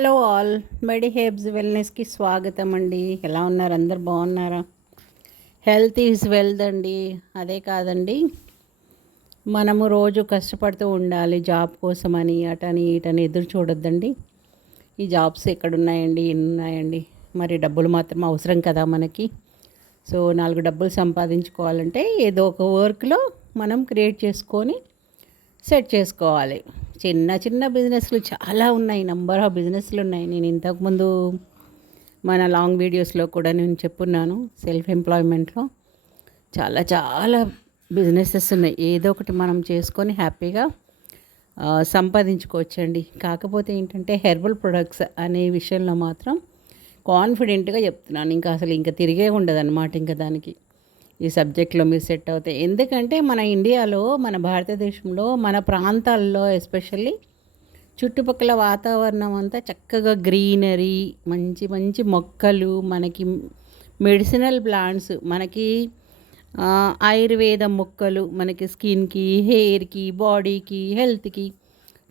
Hello all, మెడి హెబ్స్ వెల్నెస్కి స్వాగతం అండి. ఎలా ఉన్నారు? అందరు బాగున్నారా? హెల్త్ ఈజ్ వెల్త్ అండి. అదే కాదండి, మనము రోజు కష్టపడుతూ ఉండాలి జాబ్ కోసమని, అటని ఇటని ఎదురు చూడొద్దండి. ఈ జాబ్స్ ఎక్కడున్నాయండి, ఎన్ని ఉన్నాయండి? మరి డబ్బులు మాత్రం అవసరం కదా మనకి. సో 4 డబ్బులు సంపాదించుకోవాలంటే ఏదో ఒక వర్క్లో మనం క్రియేట్ చేసుకొని సెట్ చేసుకోవాలి. చిన్న చిన్న బిజినెస్లు చాలా ఉన్నాయి, నంబర్ ఆఫ్ బిజినెస్లు ఉన్నాయి. నేను ఇంతకుముందు మన లాంగ్ వీడియోస్లో కూడా నేను చెప్పున్నాను. సెల్ఫ్ ఎంప్లాయ్మెంట్లో చాలా చాలా బిజినెసెస్ ఉన్నాయి. ఏదో ఒకటి మనం చేసుకొని హ్యాపీగా సంపాదించుకోవచ్చండి. కాకపోతే ఏంటంటే హెర్బల్ ప్రొడక్ట్స్ అనే విషయంలో మాత్రం కాన్ఫిడెంట్గా చెప్తున్నాను. ఇంకా అసలు ఇంకా తిరిగే ఉండదు అనమాట. ఇంకా దానికి ఈ సబ్జెక్ట్లో మీరు సెట్ అవుతాయి. ఎందుకంటే మన ఇండియాలో, మన భారతదేశంలో, మన ప్రాంతాల్లో ఎస్పెషల్లీ చుట్టుపక్కల వాతావరణం అంతా చక్కగా గ్రీనరీ, మంచి మంచి మొక్కలు, మనకి మెడిసినల్ ప్లాంట్స్, మనకి ఆయుర్వేద మొక్కలు, మనకి స్కిన్కి, హెయిర్కి, బాడీకి, హెల్త్కి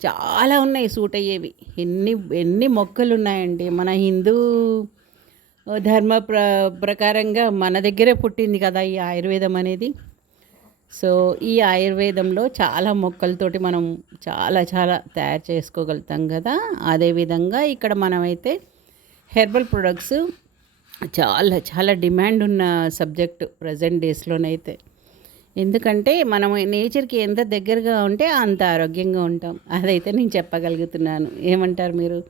చాలా ఉన్నాయి సూట్ అయ్యేవి. ఎన్ని ఎన్ని మొక్కలు ఉన్నాయండి. మన హిందూ ధర్మ ప్రకారంగా మన దగ్గరే పుట్టింది కదా ఈ ఆయుర్వేదం అనేది. సో ఈ ఆయుర్వేదంలో చాలా మొక్కలతోటి మనం చాలా చాలా తయారు చేసుకోగలుగుతాం కదా. అదేవిధంగా ఇక్కడ మనమైతే హెర్బల్ ప్రొడక్ట్స్ చాలా చాలా డిమాండ్ ఉన్న సబ్జెక్టు ప్రజెంట్ డేస్లోనైతే. ఎందుకంటే మనం నేచర్కి ఎంత దగ్గరగా ఉంటే అంత ఆరోగ్యంగా ఉంటాం. అదైతే నేను చెప్పగలుగుతున్నాను. ఏమంటారు మీరు?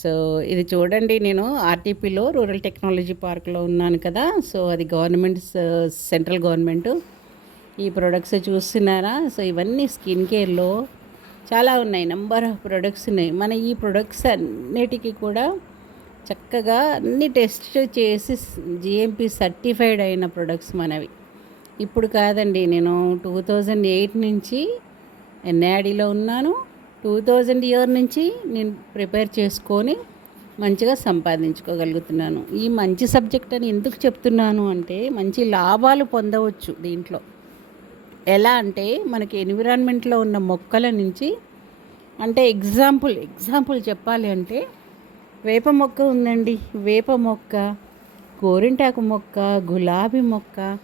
సో ఇది చూడండి, నేను ఆర్టీపీలో రూరల్ టెక్నాలజీ పార్క్లో ఉన్నాను కదా. సో అది గవర్నమెంట్, సెంట్రల్ గవర్నమెంట్ ఈ ప్రొడక్ట్స్ చూస్తున్నారా. సో ఇవన్నీ స్కిన్ కేర్లో చాలా ఉన్నాయి, నెంబర్ ఆఫ్ ప్రొడక్ట్స్ ఉన్నాయి. మన ఈ ప్రొడక్ట్స్ అన్నిటికీ కూడా చక్కగా అన్ని టెస్ట్ చేసి జిఎంపి సర్టిఫైడ్ అయిన ప్రొడక్ట్స్ మనవి. ఇప్పుడు కాదండి, నేను 2008 నుంచి ఎన్ఐడిలో ఉన్నాను. 2000 ఇయర్ నుంచి నేను ప్రిపేర్ చేసుకొని మంచిగా సంపాదించుకోగలుగుతున్నాను. ఈ మంచి సబ్జెక్ట్ అని ఎందుకు చెప్తున్నాను అంటే, మంచి లాభాలు పొందవచ్చు దీంట్లో. ఎలా అంటే, మనకి ఎన్విరాన్మెంట్లో ఉన్న మొక్కల నుంచి, అంటే ఎగ్జాంపుల్ చెప్పాలి అంటే, వేప మొక్క ఉందండి. వేప మొక్క, గోరింటాకు మొక్క, గులాబీ మొక్క,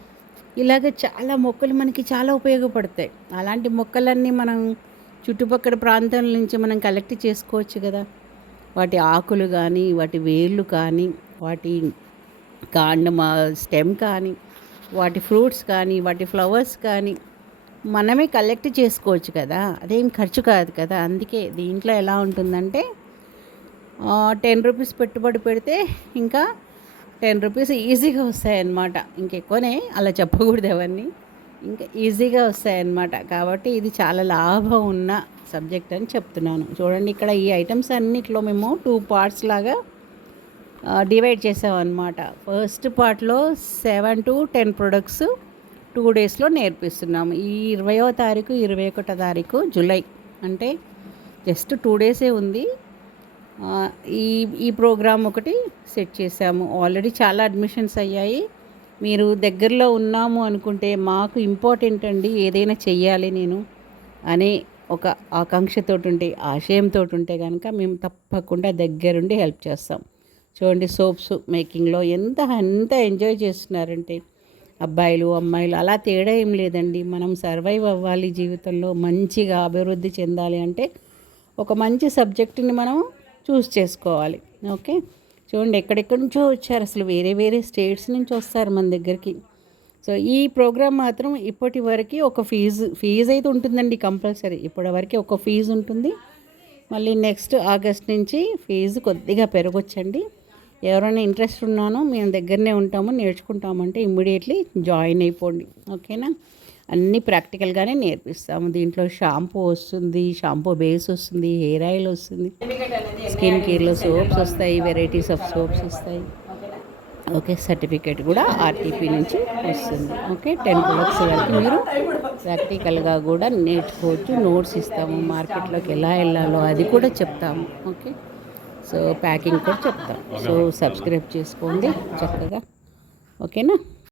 ఇలాగ చాలా మొక్కలు మనకి చాలా ఉపయోగపడతాయి. అలాంటి మొక్కలన్నీ మనం చుట్టుపక్కల ప్రాంతాల నుంచి మనం కలెక్ట్ చేసుకోవచ్చు కదా. వాటి ఆకులు కానీ, వాటి వేర్లు కానీ, వాటి కాండం, స్టెమ్ కానీ, వాటి ఫ్రూట్స్ కానీ, వాటి ఫ్లవర్స్ కానీ మనమే కలెక్ట్ చేసుకోవచ్చు కదా. అదేం ఖర్చు కాదు కదా. అందుకే దీంట్లో ఎలా ఉంటుందంటే 10 రూపీస్ పెట్టుబడి పెడితే ఇంకా 10 రూపీస్ ఈజీగా వస్తాయన్నమాట. ఇంకెక్కువనే అలా చెప్పకూడదు ఎవరిని, ఇంకా ఈజీగా వస్తాయన్నమాట. కాబట్టి ఇది చాలా లాభం ఉన్న సబ్జెక్ట్ అని చెప్తున్నాను. చూడండి, ఇక్కడ ఈ ఐటమ్స్ అన్నిట్లో మేము 2 పార్ట్స్ లాగా డివైడ్ చేసామన్నమాట. ఫస్ట్ పార్ట్లో 7 to 10 ప్రొడక్ట్స్ 2 డేస్లో నేర్పిస్తున్నాము. ఈ 20వ తారీఖు, 21వ తారీఖు జూలై, అంటే జస్ట్ 2 డేసే ఉంది. ఈ ప్రోగ్రామ్ ఒకటి సెట్ చేసాము. ఆల్రెడీ చాలా అడ్మిషన్స్ అయ్యాయి. మీరు దగ్గరలో ఉన్నాము అనుకుంటే, మాకు ఇంపార్టెంట్ అండి ఏదైనా చెయ్యాలి నేను అనే ఒక ఆకాంక్షతో ఉంటే, ఆశయంతో ఉంటే కనుక మేము తప్పకుండా దగ్గరుండి హెల్ప్ చేస్తాం. చూడండి, సోప్స్ మేకింగ్లో ఎంత ఎంజాయ్ చేస్తున్నారంటే అబ్బాయిలు అమ్మాయిలు అలా తేడా ఏం లేదండి. మనం సర్వైవ్ అవ్వాలి జీవితంలో, మంచిగా అభివృద్ధి చెందాలి అంటే ఒక మంచి సబ్జెక్టుని మనం చూస్ చేసుకోవాలి. ఓకే, చూడండి, ఎక్కడెక్కడి నుంచో వచ్చారు. అసలు వేరే వేరే స్టేట్స్ నుంచి వస్తారు మన దగ్గరికి. సో ఈ ప్రోగ్రామ్ మాత్రం ఇప్పటి వరకు ఒక ఫీజు అయితే ఉంటుందండి కంపల్సరీ. ఇప్పటి వరకు ఒక ఫీజు ఉంటుంది. మళ్ళీ నెక్స్ట్ ఆగస్ట్ నుంచి ఫీజు కొద్దిగా పెరగొచ్చండి. ఎవరైనా ఇంట్రెస్ట్ ఉన్నానో మేము దగ్గరనే ఉంటాము, నేర్చుకుంటామంటే ఇమ్మీడియట్లీ జాయిన్ అయిపోండి. ఓకేనా? అన్నీ ప్రాక్టికల్గానే నేర్పిస్తాము. దీంట్లో షాంపూ వస్తుంది, షాంపూ బేస్ వస్తుంది, హెయిర్ ఆయిల్ వస్తుంది, స్కిన్ కేర్లో సోప్స్ వస్తాయి, వెరైటీస్ ఆఫ్ సోప్స్ వస్తాయి. ఓకే, సర్టిఫికేట్ కూడా ఆర్టీపీ నుంచి వస్తుంది. ఓకే, 10 ప్రొడక్ట్స్ వరకు మీరు ప్రాక్టికల్గా కూడా నేర్చుకోవచ్చు. నోట్స్ ఇస్తాము, మార్కెట్లోకి ఎలా వెళ్ళాలో అది కూడా చెప్తాము. ఓకే, సో ప్యాకింగ్ కూడా చెప్తాం. సో సబ్స్క్రైబ్ చేసుకోండి చక్కగా. ఓకేనా?